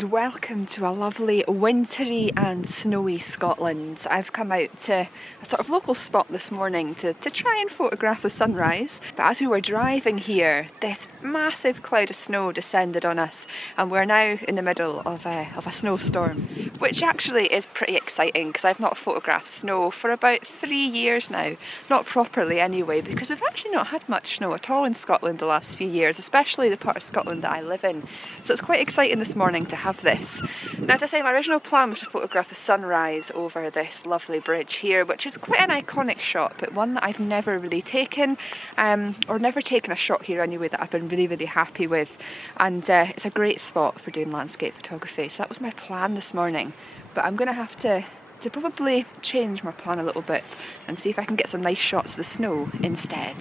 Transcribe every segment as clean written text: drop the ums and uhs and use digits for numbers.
and welcome to a lovely wintry and snowy Scotland. I've come out to a sort of local spot this morning to try and photograph the sunrise, but as we were driving here, this massive cloud of snow descended on us and we're now in the middle of a snowstorm, which actually is pretty exciting because I've not photographed snow for about 3 years now, not properly anyway, because we've actually not had much snow at all in Scotland the last few years, especially the part of Scotland that I live in. So it's quite exciting this morning to have this. Now, as I say, my original plan was to photograph the sunrise over this lovely bridge here, which is quite an iconic shot, but one that I've never really taken, or never taken a shot here anyway that I've been really happy with, and it's a great spot for doing landscape photography. So that was my plan this morning, but I'm going to have to probably change my plan a little bit and see if I can get some nice shots of the snow instead.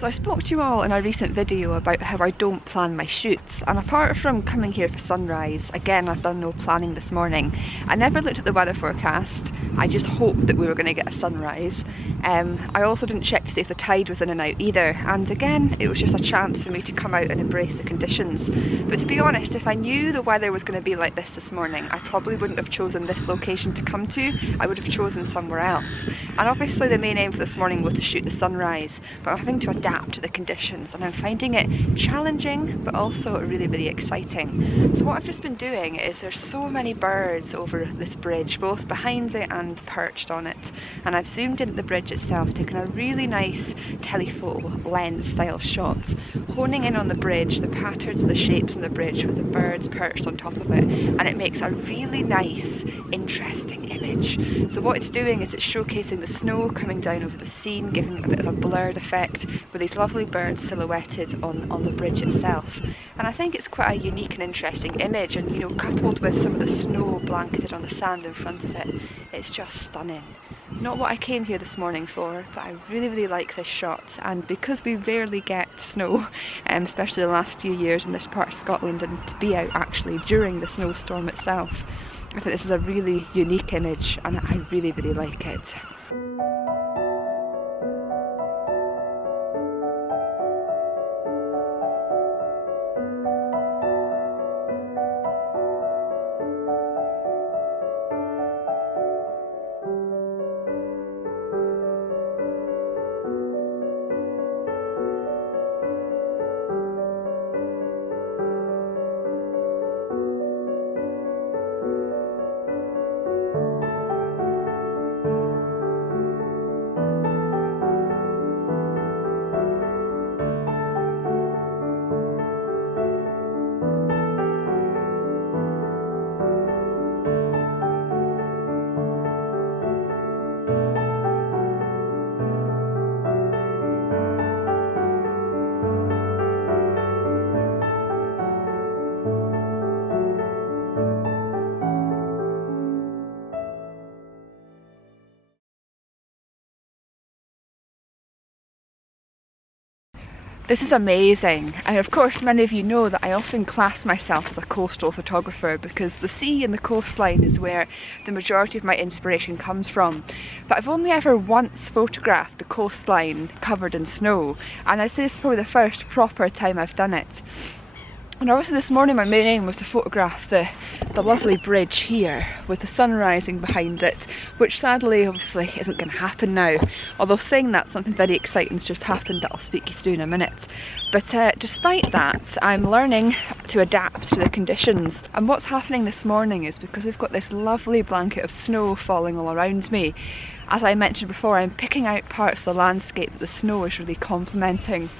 So I spoke to you all in a recent video about how I don't plan my shoots, and apart from coming here for sunrise, again I've done no planning this morning. I never looked at the weather forecast, I just hoped that we were going to get a sunrise. I also didn't check to see if the tide was in and out either, and again it was just a chance for me to come out and embrace the conditions. But to be honest, if I knew the weather was going to be like this morning, I probably wouldn't have chosen this location to come to, I would have chosen somewhere else. And obviously the main aim for this morning was to shoot the sunrise, but I'm having to adapt to the conditions and I'm finding it challenging but also really exciting. So what I've just been doing is there's so many birds over this bridge, both behind it and perched on it, and I've zoomed in at the bridge itself, taken a really nice telephoto lens style shot, honing in on the bridge, the patterns and the shapes on the bridge with the birds perched on top of it, and it makes a really nice interesting image. So what it's doing is it's showcasing the snow coming down over the scene, giving it a bit of a blurred effect with these lovely birds silhouetted on the bridge itself. And I think it's quite a unique and interesting image, and you know, coupled with some of the snow blanketed on the sand in front of it, it's just stunning. Not what I came here this morning for, but I really like this shot, and because we rarely get snow, especially the last few years in this part of Scotland, and to be out actually during the snowstorm itself, I think this is a really unique image and I really like it. This is amazing, and of course many of you know that I often class myself as a coastal photographer because the sea and the coastline is where the majority of my inspiration comes from. But I've only ever once photographed the coastline covered in snow, and I'd say this is probably the first proper time I've done it. And obviously this morning my main aim was to photograph the lovely bridge here with the sun rising behind it, which sadly obviously isn't going to happen now. Although saying that, something very exciting's just happened that I'll speak you through in a minute. But despite that, I'm learning to adapt to the conditions. And what's happening this morning is because we've got this lovely blanket of snow falling all around me, as I mentioned before, I'm picking out parts of the landscape that the snow is really complementing.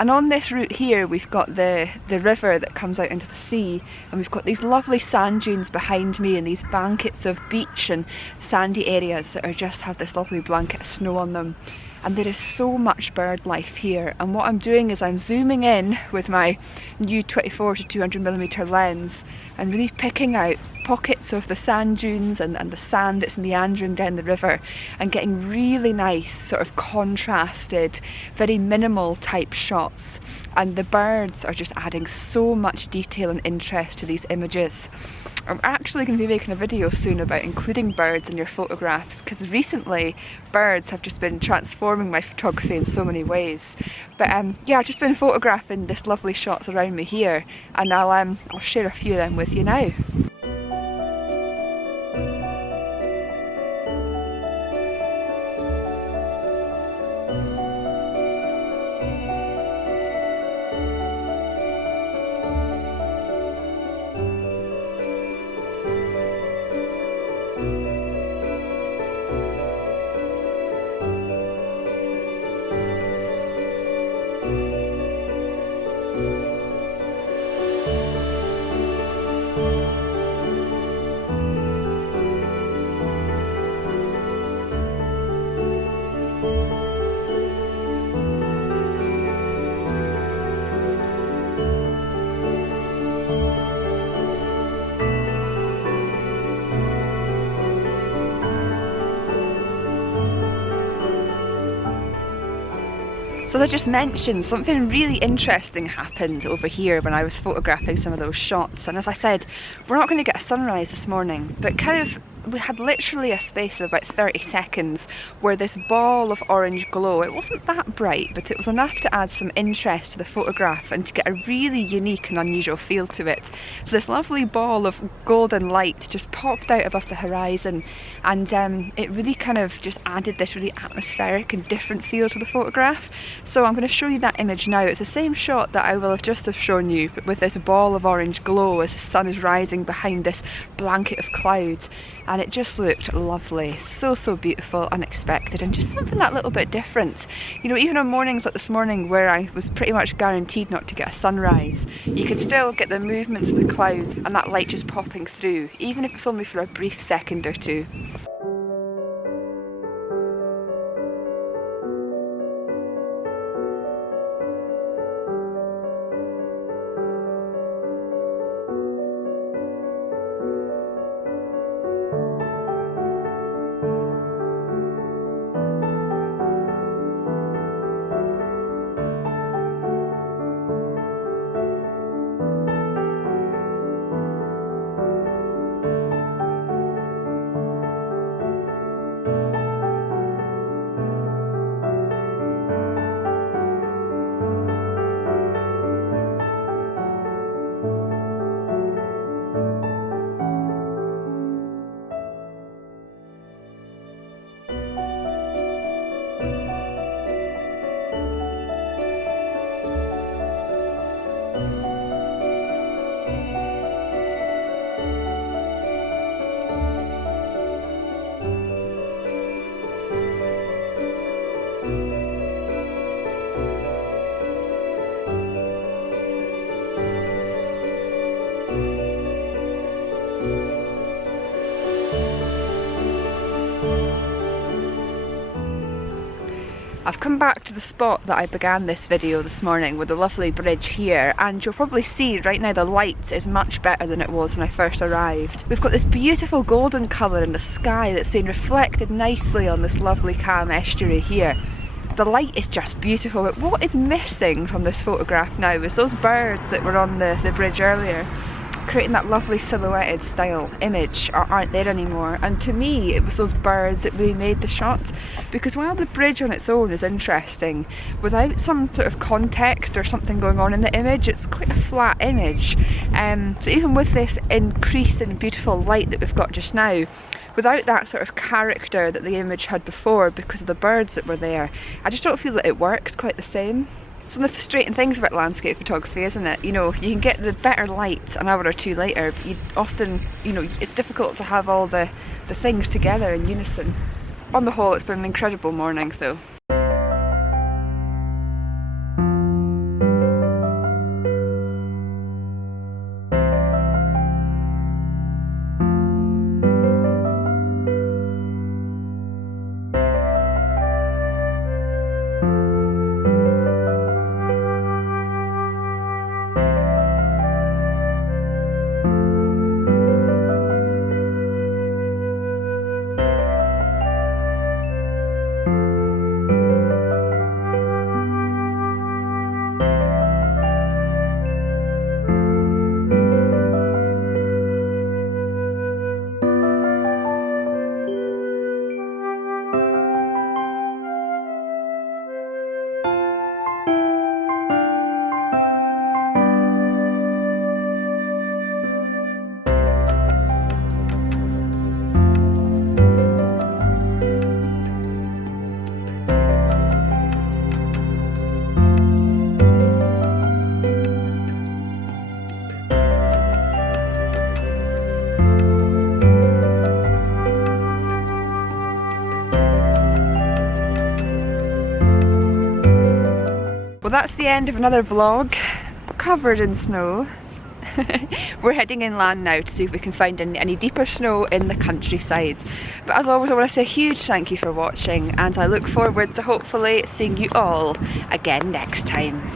And on this route here we've got the river that comes out into the sea, and we've got these lovely sand dunes behind me and these blankets of beach and sandy areas that are just have this lovely blanket of snow on them. And there is so much bird life here, and what I'm doing is I'm zooming in with my new 24 to 200mm lens and really picking out pockets of the sand dunes and the sand that's meandering down the river, and getting really nice sort of contrasted, very minimal type shots. And the birds are just adding so much detail and interest to these images. I'm actually going to be making a video soon about including birds in your photographs, because recently birds have just been transforming my photography in so many ways. But yeah, I've just been photographing this lovely shots around me here, and I'll share a few of them with you now. So as I just mentioned, something really interesting happened over here when I was photographing some of those shots, and as I said, we're not going to get a sunrise this morning, but we had literally a space of about 30 seconds where this ball of orange glow, it wasn't that bright, but it was enough to add some interest to the photograph and to get a really unique and unusual feel to it. So this lovely ball of golden light just popped out above the horizon, and it really kind of just added this really atmospheric and different feel to the photograph. So I'm going to show you that image now. It's the same shot that I will have just shown you, but with this ball of orange glow as the sun is rising behind this blanket of clouds. And it just looked lovely, so beautiful, unexpected, and just something that little bit different. You know, even on mornings like this morning where I was pretty much guaranteed not to get a sunrise, you could still get the movements of the clouds and that light just popping through, even if it's only for a brief second or two. I've come back to the spot that I began this video this morning with the lovely bridge here, and you'll probably see right now the light is much better than it was when I first arrived. We've got this beautiful golden colour in the sky that's been reflected nicely on this lovely calm estuary here. The light is just beautiful, but what is missing from this photograph now is those birds that were on the bridge earlier, creating that lovely silhouetted style image, aren't there anymore. And to me, it was those birds that really made the shot, because while the bridge on its own is interesting, without some sort of context or something going on in the image, it's quite a flat image. So even with this increase in beautiful light that we've got just now, without that sort of character that the image had before because of the birds that were there, I just don't feel that it works quite the same. It's one of the frustrating things about landscape photography, isn't it? You know, you can get the better light an hour or two later, but you often, you know, it's difficult to have all the things together in unison. On the whole, it's been an incredible morning though. Well, that's the end of another vlog covered in snow. We're heading inland now to see if we can find any deeper snow in the countryside. But as always, I want to say a huge thank you for watching, and I look forward to hopefully seeing you all again next time.